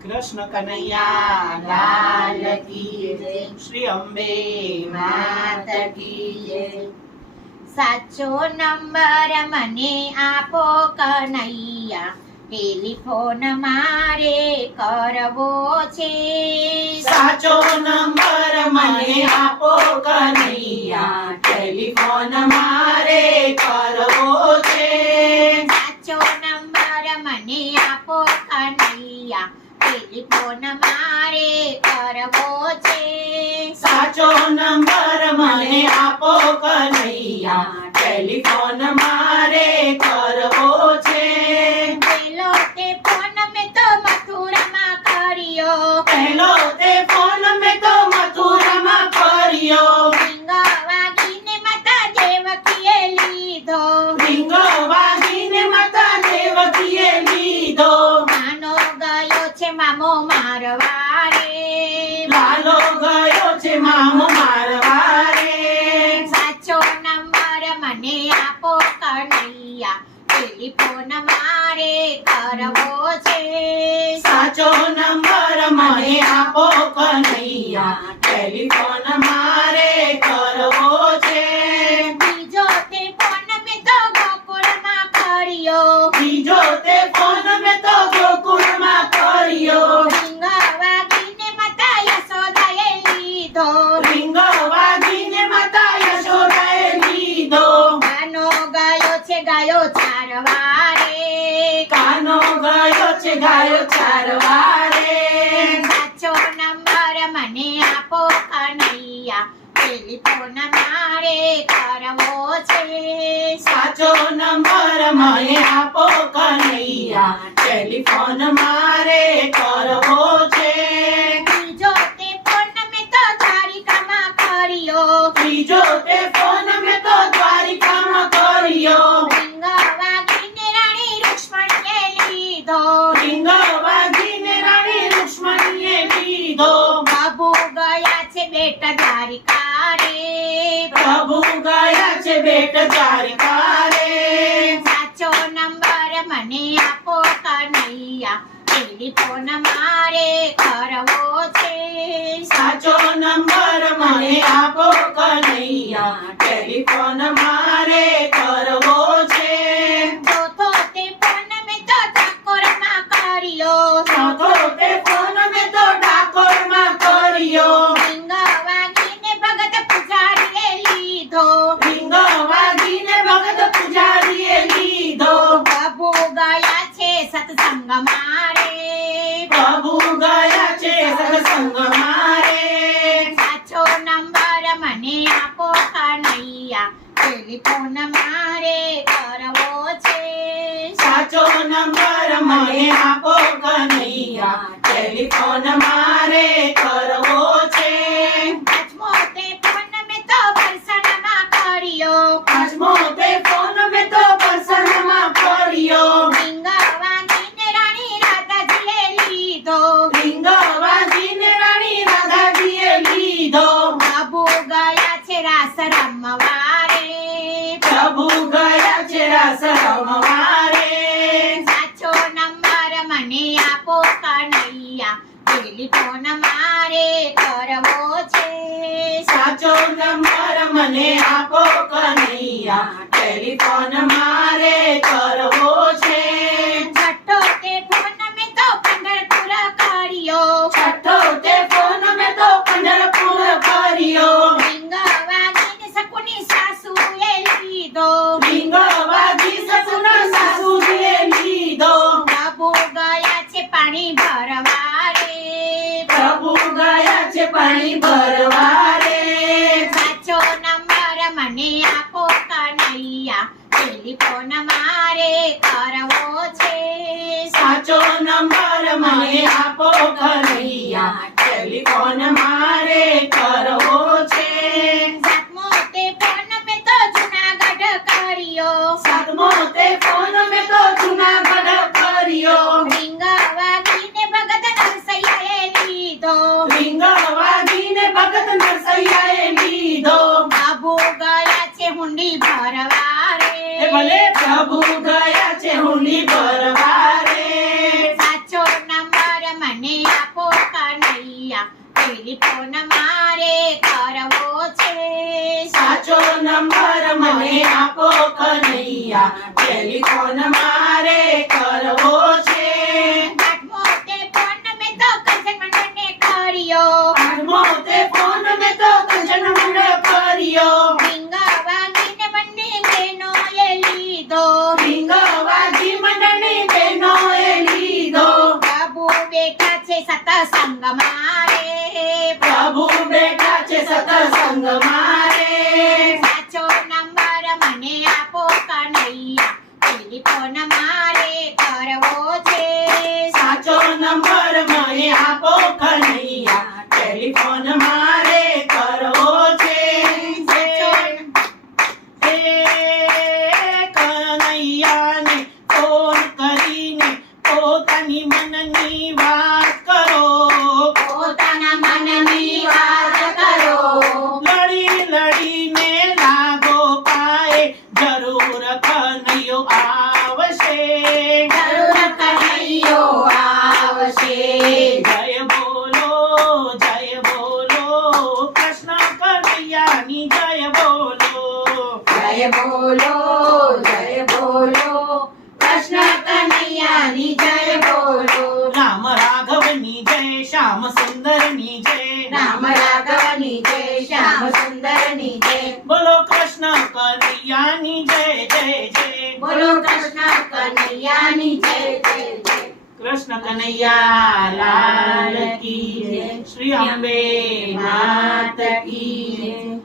કૃષ્ણ કનૈયા લાલ કી શ્રી અંબે માત કી સાચો નંબર મને આપો કનૈયા. ટેલિફોન મારે કરવો છે. સાચો નંબર મને આપો કનૈયા. ટેલિફોન મારે કરવો છે. સાચો નંબર મને આપો કનૈયા. ટેલિફોન મારે કરવો છે. સાચો નંબર મને આપો કનૈયા. ટેલિફોન મારે કરવો છે પેલો તે ફોન મેં તો મથુરામાં કર્યો પહેલો તે ફોન મેં તો મથુરામાં કર્યો રીંગ વાગીને માતા દેવકીએ લીધો રીંગો વાગીને માતા દેવકીએ લીધો નાનો ગયો છે મામો મારવા રે લાલો ગયો છે મામો મારવારે સાચો નંબર મને આપો કનૈયા ટેલિફોન મારે કરવો છે સાચો નંબર મને આપો કનૈયા ટેલિફોન મારે કરવો છે બીજો તે ફોન મેં તો ગોકુળમાં કર્યો બીજો તે ફોન મેં તો ગોકુળમાં કર્યો રીંગ વાગીને માતા યશોદાએ લીધો રીંગો વાગીને માતા યશોદાએ લીધો નાનો ગયો ચારવારે. કાનો ગયો છે ગાયો ચારવારે. સાચો નંબર મને આપો કનૈયા. ટેલિફોન મારે કરવો છે. સાચો નંબર મને આપો કનૈયા. ટેલિફોન મારે કરવો છે. બીજો તે ફોન મેં તો દ્વારિકામાં કર્યો. ત્રીજો તે ફોન મેં તો દ્વારિકામાં કર્યો રીંગ વાગીને રાણી રૂક્ષ્મણીએ લીધો રીંગ વાગીને રાણી રૂક્ષ્મણીએ લીધો બાબુ ગયા છે બેટ દ્વારિકા રે પ્રભુ ગયા છે બેટ દ્વારિકારે સાચો નંબર મને આપો કનૈયા ટેલિફોન મારે કરવો છે સાચો નંબર મને આપો કનૈયા ટેલિફોન મારે કરવો છે ચોથો તે ફોન મેં તો ઠાકોરમાં કર્યો ચોથો તે ફોન મેં તો ડાકોરમાં કર્યો રીંગ વાગીને ભગત પૂજારીએ લીધો રીંગ વાગીને ભગત પૂજારીએ લીધો બાબુ ગયા છે સત્સંગ મારે પ્રભુ ગયા છે સત્સંગ મારે. સાચો નંબર મને આપો કનૈયા ટેલિફોન મારે કરવો છે. સાચો નંબર મને આપો કનૈયા ટેલિફોન મારે કરવો છે. પાંચમો તે ફોન મેં તો વરસાદમાં કર્યો. પાંચમો તે ફોન મે તો પર્સનમાં કર્યો. રીંગ વાગીને રાણી રાધાજીએ લીધો રીંગ વાગીને રાણી રાધાજીએ લીધો બાબુ ગયા છે રાસ રમવા રે પ્રભુ ગયા છે રાસ રમવારે સાચો નંબર આપો કનૈયા ટેલિફોન મારે કરવો છે? સાચો નંબર મને આપો કનૈયા ટેલિફોન મારે કરવો છે છઠ્ઠો તે ફોન મેં તો પંઢરપુર કર્યો છઠ્ઠો તે ફોન મેં તો પંઢરપુર કર્યો રીંગ વાગીને સકુની સાસુએ લીધો રીંગ વાગી સસુના સાસુજીએ લીધો બાબુ ગયા છે પાણી ભરવા રે પ્રભુ ગયા છે પાણી ભરવા રે સાચો નંબર મને આપો કનૈયા. ટેલિફોન મારે કરવો છે. સાચો નંબર મને આપો કનૈયા. ટેલિફોન મારે કરવો છે સાતમો તે ફોન મેં તો જુનાગઢ કર્યો સાતમો તે ફોન મેં તો જુનાગઢ કર્યો રીંગ વાગીને ભગત નરસૈયાએ લીધો રીંગ વાગીને ભગત નરસૈયાએ લીધો બાબુ ગયા છે હુંડી ભરવા રે એ ભલે પ્રભુ ગયા છે હુંડી પરવારે. સાચો નંબર મને આપો કનૈયા ટેલિફોન મારે કરવો છે. સાચો નંબર મને આપો કનૈયા ટેલિફોન મારે કરવો છે આઠમો તે ફોન મેં તો કંચન મંડળને કર્યો આઠમો તે ફોન મેં તો કંચન મંડળ કર્યો રીંગવાગીને બંને બહેનોએ લીધો રીંગવાજી મંડળની બહેનોએ લીધો બાબુ બેઠા છે સતસંગ મારે પ્રભુ બેઠા છે સતસંગ મારે સાચો નંબર મને આપો કનૈયા ટેલિફોન મારે કરવો છે સાચો નંબર મને આપો કનૈયા ટેલિફોન મારે કરવો છે હે કનૈયાને ફોન કરીને પોતાની મનની વાત કરો પોતાના મનની વાત કરો લડી લડીને લાગો પાએ જરૂર કનૈયો આવશે જરૂર કનૈયો આવશે જય બોલો જય બોલો કૃષ્ણ કનૈયાની જય બોલો. જય બોલો જય બોલો. કૃષ્ણ કનૈયાની જય બોલો. રામ રાઘવની જય શ્યામ સુંદરની જય. રામ રાઘવની જય શ્યામ સુંદરની જય. બોલો કૃષ્ણ કનૈયાની જય જય જય. બોલો કૃષ્ણ કનૈયાની જય જય જય. કૃષ્ણ કનૈયા લાલ કી શ્રી અંબે કી